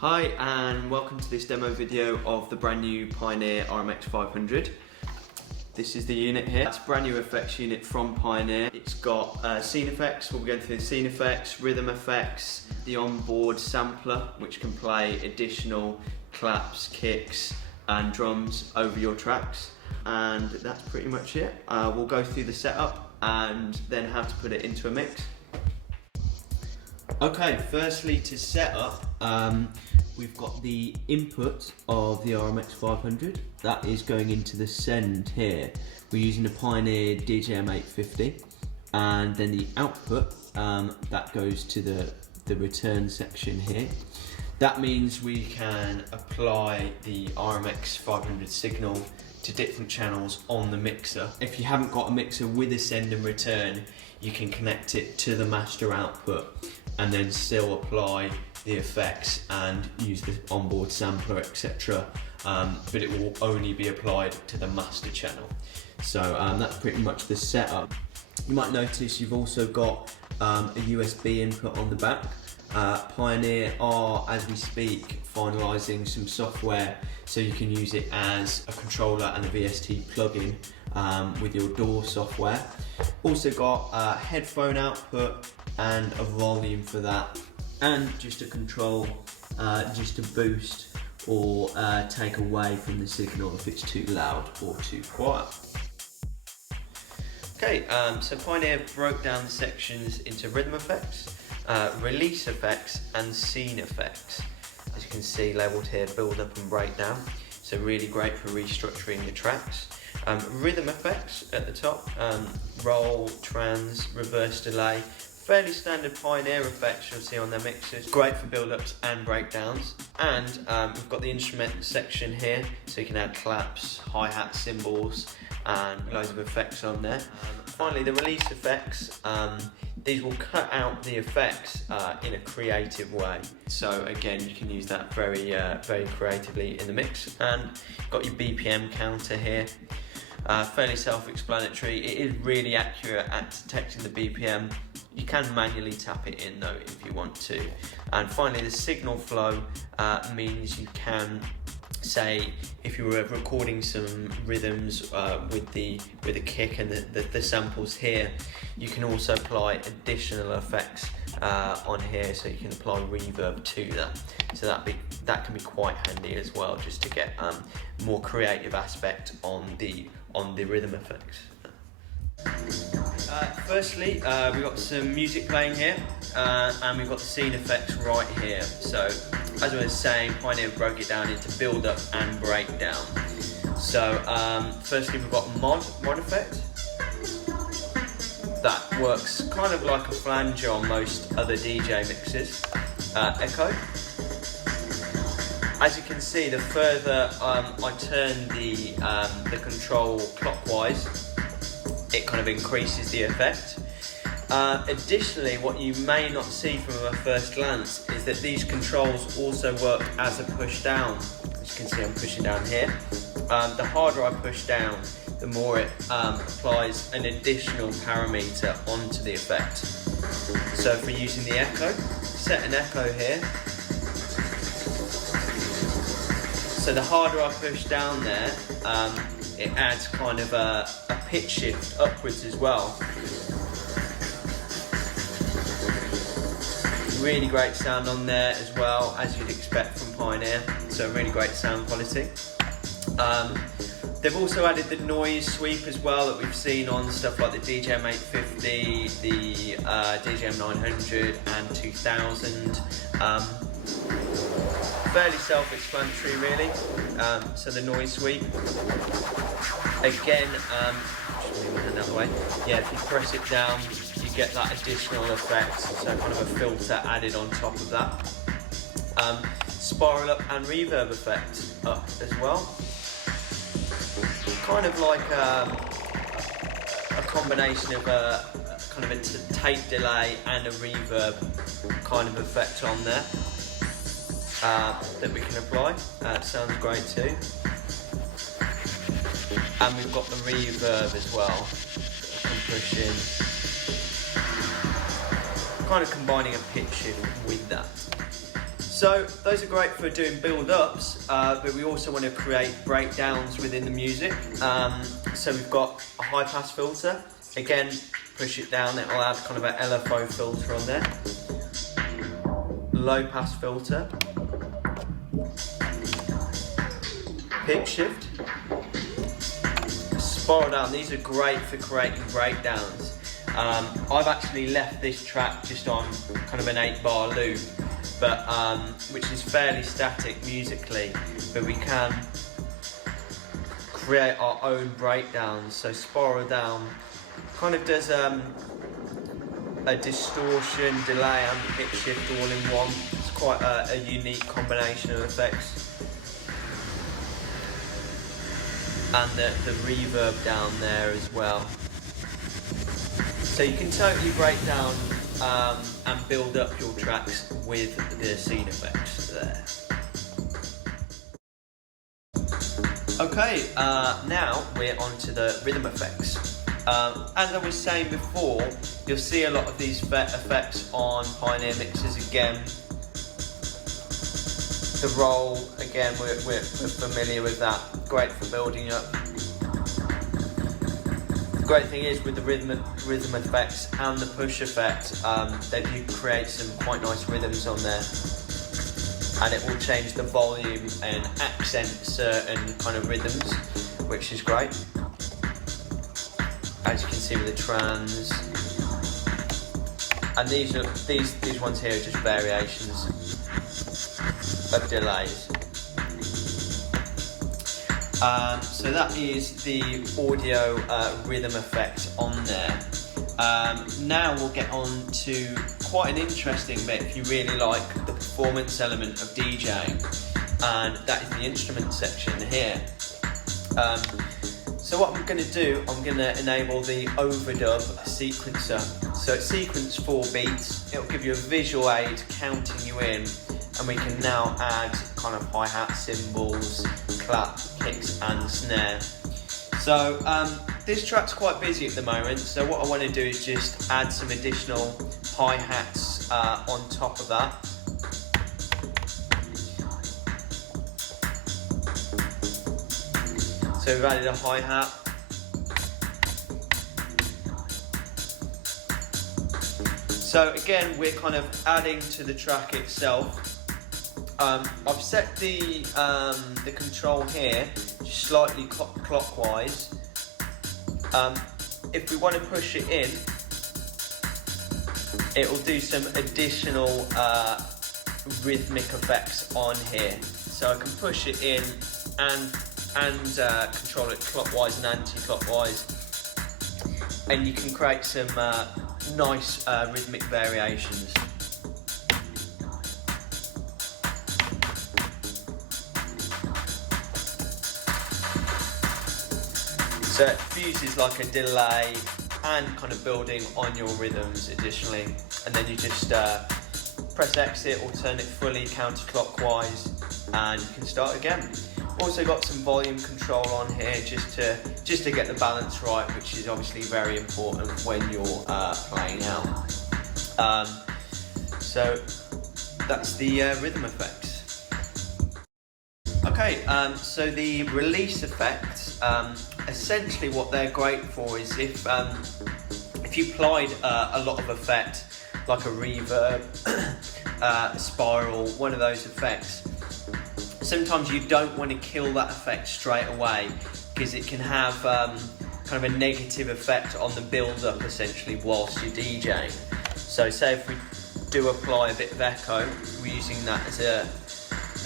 Hi and welcome to this demo video of the brand new Pioneer RMX500. This is the unit here. It's a brand new effects unit from Pioneer. It's got scene effects. We'll be going through the scene effects, rhythm effects, the onboard sampler which can play additional claps, kicks and drums over your tracks. And that's pretty much it. We'll go through the setup and then how to put it into a mix. Okay, firstly to set up, we've got the input of the RMX500. That is going into the send here. We're using the Pioneer DJM850, and then the output, that goes to the return section here. That means we can apply the RMX500 signal to different channels on the mixer. If you haven't got a mixer with a send and return, you can connect it to the master output and then still apply the effects and use the onboard sampler, etc. But it will only be applied to the master channel. So that's pretty much the setup. You might notice you've also got a USB input on the back. Pioneer are, as we speak, finalising some software so you can use it as a controller and a VST plugin with your DAW software. Also got a headphone output and a volume for that, and just a control just to boost or take away from the signal if it's too loud or too quiet. Okay, so Pioneer broke down the sections into rhythm effects, release effects and scene effects. As you can see labelled here, build up and breakdown, so really great for restructuring the tracks. Rhythm effects at the top, roll, trans, reverse delay, fairly standard Pioneer effects you'll see on their mixers. Great for build-ups and breakdowns. And we've got the instrument section here, so you can add claps, hi-hat, cymbals, and loads of effects on there. Finally, the release effects. These will cut out the effects in a creative way. So again, you can use that very creatively in the mix. And you've got your BPM counter here. Fairly self-explanatory. It is really accurate at detecting the BPM. You can manually tap it in though if you want to. And finally, the signal flow means you can say, if you were recording some rhythms with the kick and the samples here, you can also apply additional effects on here, so you can apply reverb to that. So that can be quite handy as well, just to get more creative aspect on the rhythm effects. Firstly, we've got some music playing here, and we've got the scene effects right here. So, as I was saying, Pioneer broke it down into build up and breakdown. So, firstly, we've got mod effect. That works kind of like a flange on most other DJ mixes. Echo. As you can see, the further I turn the control clockwise, it kind of increases the effect. Additionally, what you may not see from a first glance is that these controls also work as a push down. As you can see, I'm pushing down here. The harder I push down, the more it applies an additional parameter onto the effect. So if we're using the echo, set an echo here. So the harder I push down there, it adds kind of a pitch shift upwards as well. Really great sound on there as well, as you'd expect from Pioneer, so really great sound quality. They've also added the noise sweep as well that we've seen on stuff like the DJM850, the DJM900 and 2000. Fairly self-explanatory really. So the noise sweep, again, just move it another way. Yeah, if you press it down, you get that additional effect, so kind of a filter added on top of that. Spiral up and reverb effect up as well. Kind of like a combination of a kind of a tape delay and a reverb kind of effect on there. That we can apply. Sounds great too. And we've got the reverb as well. I can push in. Kind of combining a pitch shift with that. So those are great for doing build-ups, but we also want to create breakdowns within the music. So we've got a high-pass filter. Again, push it down, it'll add kind of an LFO filter on there. Low-pass filter. Pitch shift. Spiral down, these are great for creating breakdowns. I've actually left this track just on kind of an 8-bar loop, but which is fairly static musically, but we can create our own breakdowns. So spiral down kind of does a distortion, delay and pitch shift all in one. It's quite a unique combination of effects. And the reverb down there as well. So you can totally break down and build up your tracks with the scene effects there. Okay, now we're on to the rhythm effects. As I was saying before, you'll see a lot of these effects on Pioneer mixes again. The roll, again, we're familiar with that. Great for building up. The great thing is with the rhythm effects and the push effect, they do create some quite nice rhythms on there. And it will change the volume and accent certain kind of rhythms, which is great. As you can see with the trans. And these ones here are just variations of delays. So that is the audio rhythm effect on there. Now we'll get on to quite an interesting bit if you really like the performance element of DJing, and that is the instrument section here. So what I'm going to do, I'm going to enable the overdub sequencer. So it sequences 4 beats, it'll give you a visual aid counting you in, and we can now add kind of hi-hat, cymbals, clap, kicks and snare. So this track's quite busy at the moment, so what I want to do is just add some additional hi-hats on top of that. So we've added a hi-hat. So again, we're kind of adding to the track itself. I've set the control here just slightly clockwise. If we want to push it in, it will do some additional rhythmic effects on here. So I can push it in and control it clockwise and anti-clockwise, and you can create some nice rhythmic variations. So it fuses like a delay and kind of building on your rhythms additionally, and then you just press exit or turn it fully counterclockwise and you can start again. Also got some volume control on here just to get the balance right, which is obviously very important when you're playing out. So that's the rhythm effects. Okay, so the release effects, essentially what they're great for is if you applied a lot of effect, like a reverb, a spiral, one of those effects, sometimes you don't want to kill that effect straight away because it can have kind of a negative effect on the build-up essentially whilst you're DJing. So say if we do apply a bit of echo, we're using that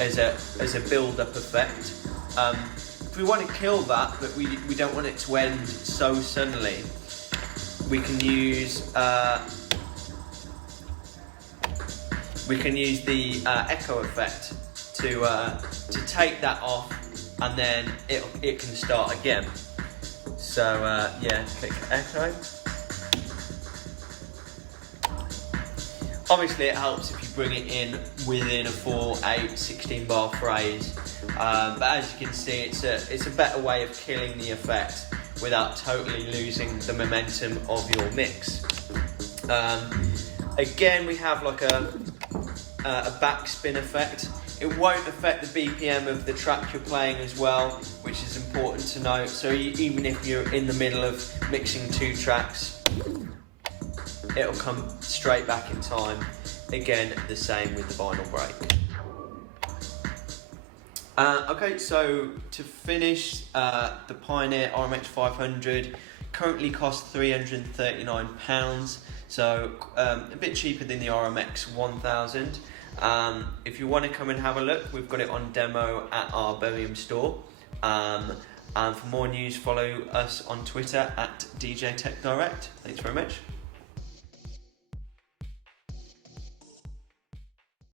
as a build-up effect. If we want to kill that, but we don't want it to end so suddenly, we can use the echo effect to take that off, and then it can start again. So yeah, click echo. Obviously it helps if you bring it in within a 4, 8, 16 bar phrase, but as you can see, it's a better way of killing the effect without totally losing the momentum of your mix. Again, we have like a backspin effect. It won't affect the BPM of the track you're playing as well, which is important to note. So even if you're in the middle of mixing 2 tracks, it'll come straight back in time. Again, the same with the vinyl brake. Okay, so to finish, the Pioneer RMX500 currently costs £339, so a bit cheaper than the RMX1000. If you want to come and have a look, we've got it on demo at our Birmingham store. And for more news, follow us on Twitter at DJ Tech Direct. Thanks very much.